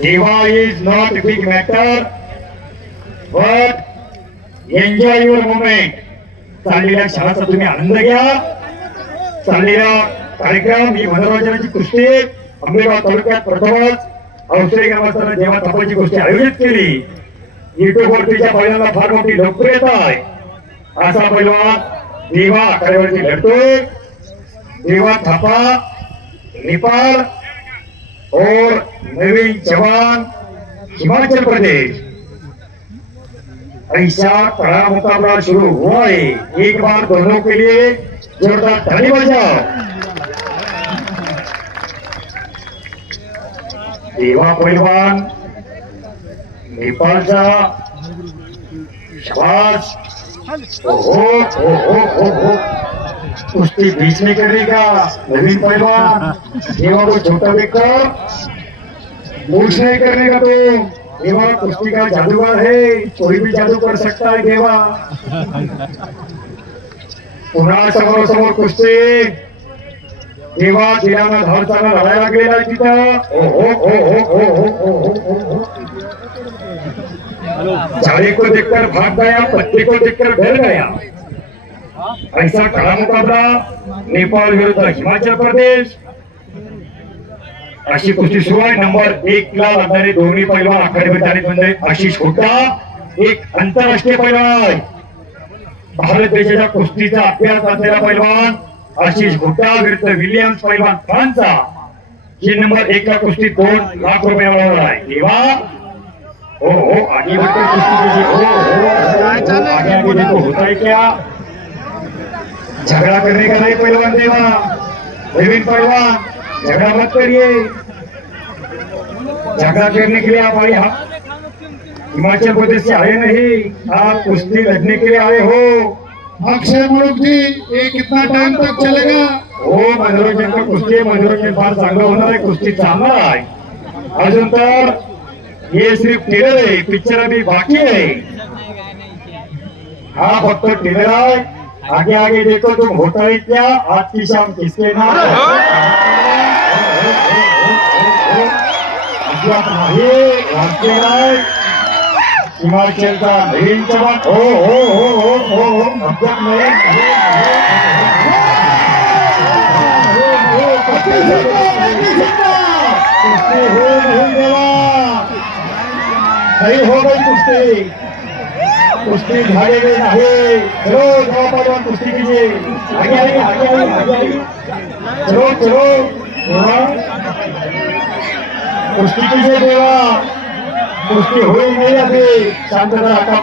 Deva is not a big matter, but enjoy your moment. चाललेल्या क्षणाचा तुम्ही आनंद घ्या. चाललेला कार्यक्रम ही मनोरंजनाची कुस्ती आंबेगाव तालुक्यात प्रथमच औषधी ग्रामस्थांना जेव्हा थापाची गोष्टी आयोजित केली. युट्यूब वरतीच्या पहिल्यांदा फार मोठी लोकप्रियता आहे. असा पैलवान देवा आखाड्यावरती लढतोय. देवा थापा नेपाल और नवीन जवान हिमाचल प्रदेश. ऐसा कड़ा मुकाबला शुरू हुआ है. एक बार दोनों के लिए जोरदार ताली बजाओ. देवा पहलवान नेपालचा शाबाश. ओहो ओहो ओहो कुश्ती बीच में करने का नवीन पहलवान. देवा को छोटा देखकर मूछ नहीं करने का. तो देवा कुश्ती का जादूगर है. कोई भी जादू कर सकता है देवा. पुन्हा समोर समोर कुस्ती. देवा दिलाना धावताना लढायला लागलेला आहे तिथं. ओहो ओहो ओहो ओहो ओहो चारे को देखकर भाग गया, पत्ते को देखकर डर गया. ऐसा कड़ा मुकाबला नेपाळ विरुद्ध हिमाचल प्रदेश. अशी कुस्ती सुरू आहे. नंबर 1 ला लढणारे दोन्ही पैलवान आखाड्यामध्ये आले म्हणजे आशिष हुड्डा एक आंतरराष्ट्रीय पैलवान. भारत देशाच्या कुस्तीचा अभ्यास असलेला पैलवान आशिष हुड्डा विरुद्ध विलियम्स पैलवान फ्रान्सचा. ही नंबर 1 ला कुस्ती 2 लाख रुपये मिळवणार आहे. तेव्हा हो हो आगे बढ़कर कुश्ती हो आगे आगे देखो होता है क्या. झगड़ा करने का नहीं पहलवान देवा. नवीन पहलवान झगड़ा मत करिए. झगड़ा करने के लिए आप आए हिमाचल प्रदेश से आए नहीं. आप कुश्ती लड़ने के लिए आए हो. अक्षय मुळुक जी, ये कितना टाइम तक चलेगा? हो मनोरंजन का कुस्ती. मनोरंजन फार चांगलं होणार आहे. कुस्ती चांगला आहे. अजून तर ये सिर्फ टेलर है. पिक्चर अभी बाकी है. हाँ फक्त टेलर है. आगे आगे देखो तुम होता है क्या. आज की शाम किसके नाम हिमाचल का नवीन जवान. हो हो हो हो हो अब्दुल नहीं हो गई कुश्ती. कुश्ती झालेली आहे. चलो जवा पहलवान कुश्ती कीजिए. आगे आगे आगे आगे आगे चलो चलो कुश्ती कीजिए देवा. कुस्ती होई नाही अभी. शांतता राखा.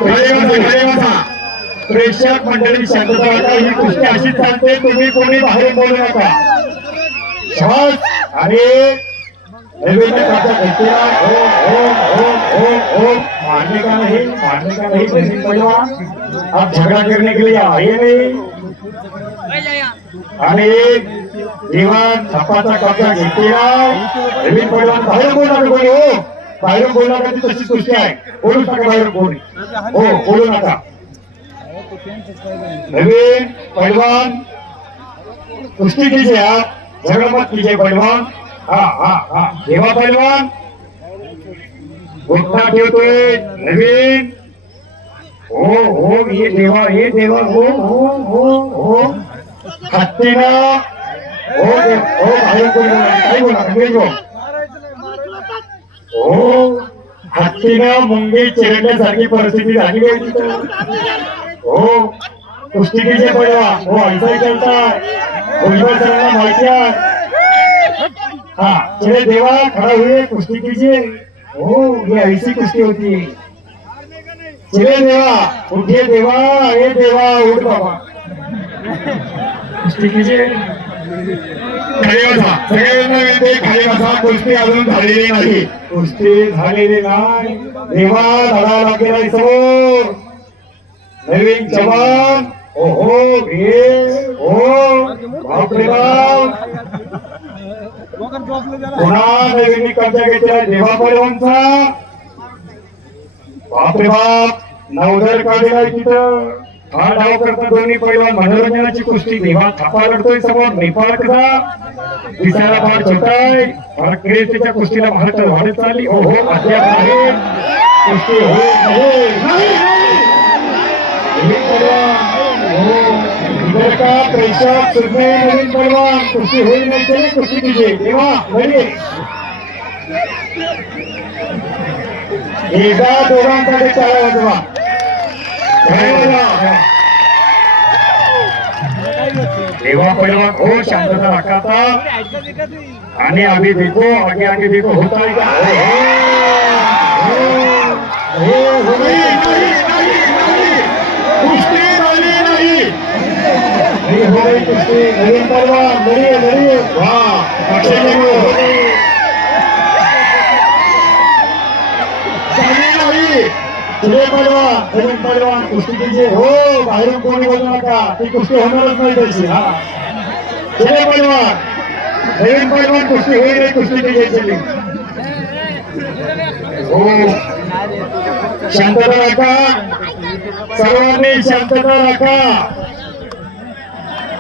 प्रेक्षक मंडळी शांतता राखा. ही कुस्ती अशी चालते. तुम्ही कोणी बाहेर बोलू नका. शांत आणि नवीन कब्जा घेते. हो हो हो हो हो मारने का नहीं नवीन पहलवान. आप झगड़ा करने के लिए आए नहीं. आणि देवान थापाचा कब्जा घेतलेला नवीन पहलवान. बाहेर बोलणार कोणी हो. बाहेरून बोलणार का ती तशीच कुस्ती आहे. बोलू नका बाहेरून कोणी. हो बोलू नका. नवीन पहलवान कुस्ती कीजिए. आप झगड़ा मत कीजिए पहलवान. हा हा हा देवा पहलवान घुटना ठेवतोय. नवीन हो हो ये देवा हो हो हो हो हत्तीना हो हो बाहेर कोणी काय बोला अंग्रेज हो हत्तीनं मुंगी चिरडण्यासारखी परिस्थिती झाली आहे तिथं. हो कुस्तीचे पहलवान हो ऐसा चलता. भुजबळ सरांना माहिती आहे. हाँ चले देवा खड़ा हुए कुश्ती कीजिए. ओ ये ऐसी कुश्ती होती है. चले देवा उठिए. देवा ये देवा उठ बाबा. कुस्ती कीजिए. खाली बसा. सगळ्यांना विनंती खाली बसा. कुस्ती अजून झालेली नाही. कुस्ती झालेली नाही. देवा लढा लागलेला समोर. नवीन जवान ओहो ये ओ बापरे बाप. पुन्हा नवीन कब्जा घेतला देवा पहलवानचा. बापरे बाप नवदर काढलेला तिथं. हा डाव करता दोन्ही पैलवान मनोरंजनाची कुस्ती निवांत थापा लढतोय समोर नेपाळ कसा दिसायला फार छोटा आहे फार क्रेजच्या कुस्तीला महाराष्ट्र वाढत चालली हो हो अद्याप आहे कुस्ती होत नाही का पैसा सुटणे नवीन पैलवान कुस्ती होईल नाही कुस्ती तुझे तेव्हा घरी एकदा दोघांकडे चाला वाजवा तेव्हा पहिला हो शांतता राखता आणि आम्ही देखो आगे आगे देखो होता है क्या कुस्ती झाली नाही हो गई कुस्ती नवीन परवान लढिए वाह नवीन पैलवान कुस्ती कीजिए हो बाहेरून कोणी बोलू नका ती कुस्ती होणारच नाही त्याची हा चले पैलवान नवीन पैलवान कुस्ती होईल नाही कुस्ती कीजिए चली हो शांतता राखा सर्वांनी शांतता राखा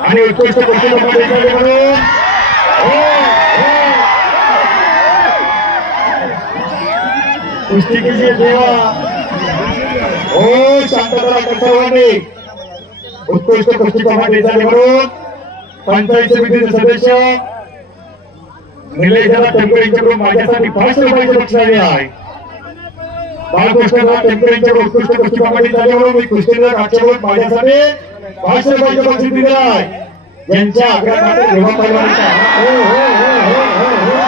आणि उत्कृष्ट कुस्तीला म्हणून कुस्ती कीजिए देवा हो शांतता राखा सर्वांनी उत्कृष्ट कुस्ती कमाटी झाली म्हणून पंचायत समितीचे सदस्य निलेश टेम्परेंच्याकडून माझ्यासाठी 500 रुपयाचे बक्षीस आले आहे बाळकृष्णला टेम्परेंच्याकडून उत्कृष्ट कुस्ती कमाटी झाली म्हणून मी कुस्तीला राक्षसोबत माझ्यासाठी 500 रुपयाचे बक्षीस दिले आहे ज्यांच्या आग्रहाखातर देवा पैलवानाचा हो हो हो हो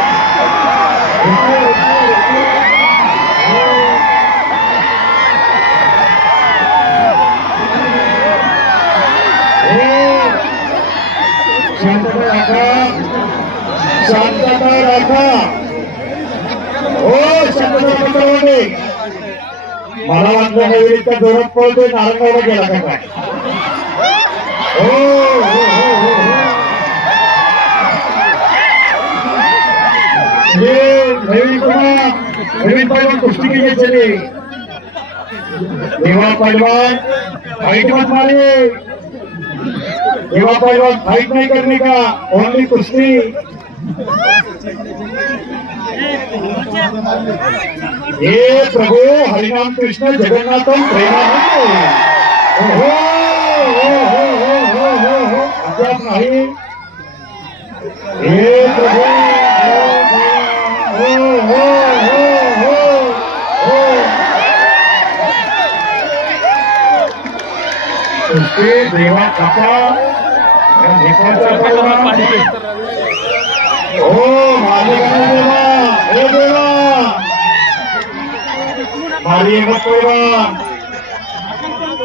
शांतता राखा हो शांतता पत्रवाने मला वाटलं नाही इतका जोरात पळतोय नारंगावला गेला का काय हो हो हो हो नवीन पैलवान कुस्ती कीजिए चले देवा पैलवान फाइट मत मारिए देवा पैलवान फाइट नहीं करने का ओनली कुश्ती हे प्रभु हरिनाम कृष्ण जगन्नाथम प्रेमानंद हो हो हो हो हो हो अद्याप नाही हे प्रभु हो हो हो हो कुस्ती देवा खापा हो मालिका देवा हे देवा मारिए मत पैलवान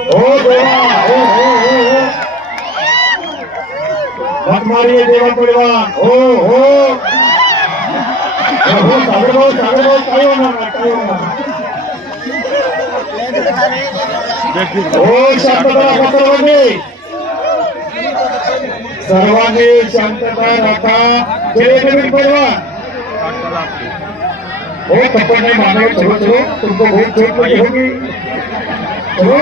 हो देवा हो हो हो मत मारिए देवा पैलवान हो हो हो सागर भाऊ काय होणार हो शांतता राखा सर्वांनी शांतता राखा चले नवीन पैलवान हो थप्पड़ नहीं मारने चलो चलो तुमको बहुत चोट लगी होगी चलो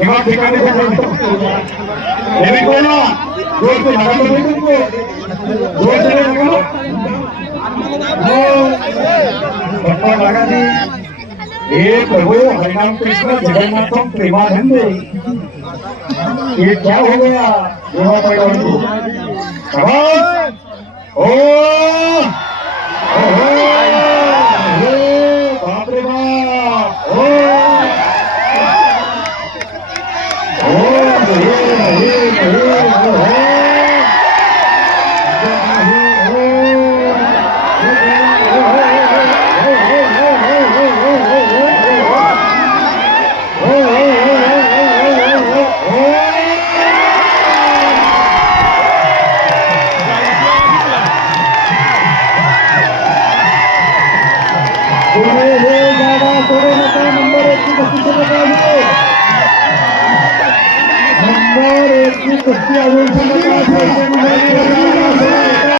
यहाँ ठिकाने से नवीन पैलवान जोर से लगा तो नहीं तुमको जोर से लगा थप्पड़ लगा दी हे प्रभु हरिनाम कृष्ण जगन्नाथम प्रेमानंद ये क्या हो गया देवा पैलवान को ओ बाप रे बाप नंबर 1 की कुस्ती अजून